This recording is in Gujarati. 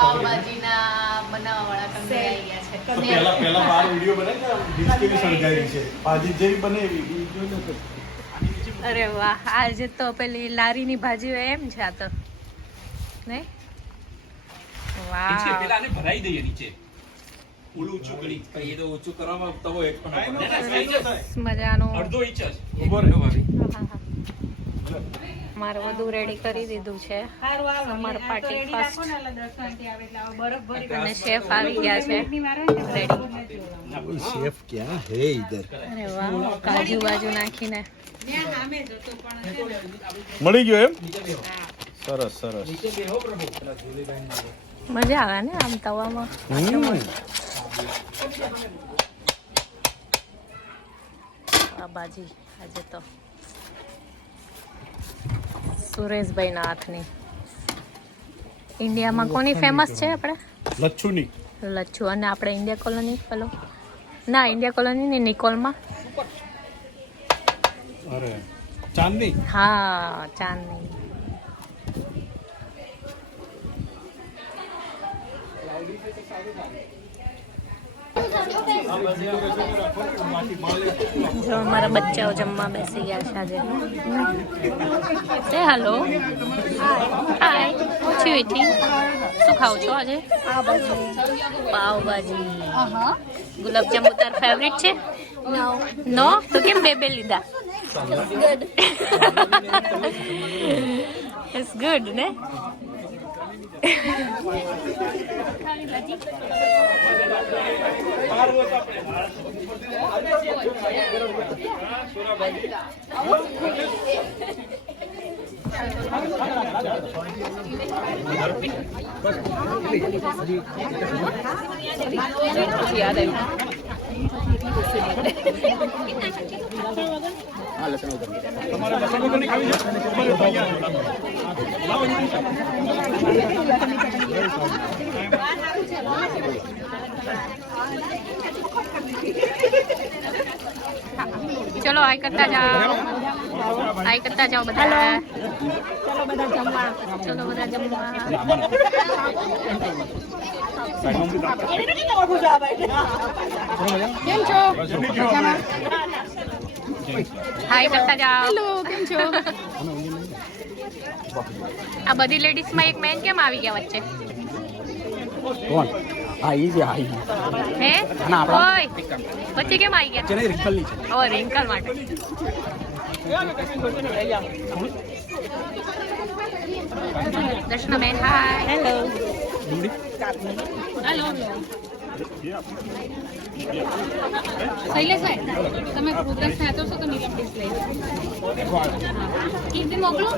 પાવભાજીના બનાવવાવાળા કંદે આવી ગયા છે. પહેલા બાર વિડિયો બનાવી ડીશ કેવી સળગાવી છે ભાજી જેવી બને એવી જોઈ લો. અરે વાહ, આજે તો પેલી લારીની ભાજી હોય એમ છે આ તો, નહીં? વાહ, પેલા આને ભરાઈ દઈએ નીચે ઓલું ઊંચું કરી એ તો ઊંચું કરવામાં તવો એક પણ મજાનું. અડધો ઇંચ જ ઉભો રહે. મારે બધું રેડી કરી દીધું છે. અમારું પાર્ટી ફર્સ્ટ અને શેફ આવી ગયા છે રેડી. शेफ क्या है इधर? અરે વાહ, કાજુ બાજુ નાખીને મળી ગયો એમ? સરસ સરસ. મજા આવે ને આમ તવામાં. આ ભાજી આજે તો સુરેશભાઈ ના હાથની. ઇન્ડિયામાં કોની ફેમસ છે આપણે? લચ્છુની. લચ્છુ. અને આપણે ઇન્ડિયા કોલોની પેલો ના, ઇન્ડિયા કોલોની ની નિકોલમાં. અરે ચાંદની. હા, ચાંદની. જો અમારા બચ્ચાઓ જમવા બેસી ગયા છે આજે. સે હેલો. હાય. ઓછી વીઠી. શું ખાવ છો આજે? પાવભાજી. ગુલાબજાંબુ તાર ફેવરિટ છે? નો. તો કેમ બે લીધા? ઇટ્સ ગુડ ને. ચલો આઈ કરતા જાઓ, આઈ કરતા જાઓ બધા. ચલો બધા જમવા, ચલો બધા જમવા. કેમ છો? હાય કરતા જાઓ. હેલો, કેમ છો? આ બધી લેડીઝ માં એક મેન કેમ આવી ગયા વચ્ચે? કોણ? હા ઈ છે. હા હે ઓય વચ્ચે કેમ આવી ગયા? ચેને રિંકલની છે. ઓ રિંકલ માટે. દર્શના બેન હાય. હેલો. હેલો. શૈલેષભાઈ, તમે પ્રોગ્રેસ સાચો છો તો નીલમ ડિશ લઈ લો. કીધી મોકલો.